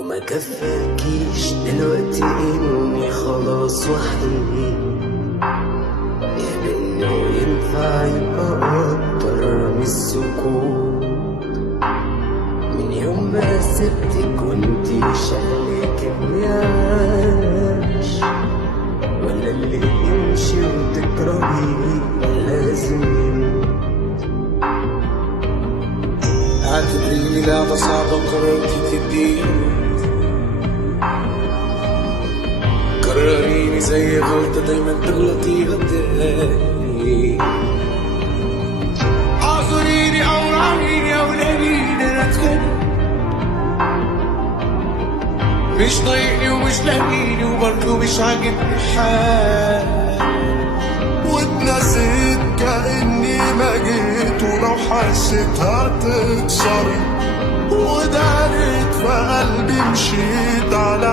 وما كفاكيش دلوقتي اني خلاص وحيد، يا بانه ينفع يبقى اكتر من السكوت. من يوم ما سبتك وانتي شكلك مياش، ولا اللي يمشي وتكرهيه لازم يموت. اعتبريني لعبة صعبة قررتي تديني، قرريني زي غلطة دايما تغلطيها تاني. اعذريني او رعيني او لاقيني انا اتخانق، مش طايقني ومش لاقيني وبرضه مش عاجبني حال. واتنسيت كأني ما جيت، ولو حسيت هتكسري ودارت في قلبي مشيت على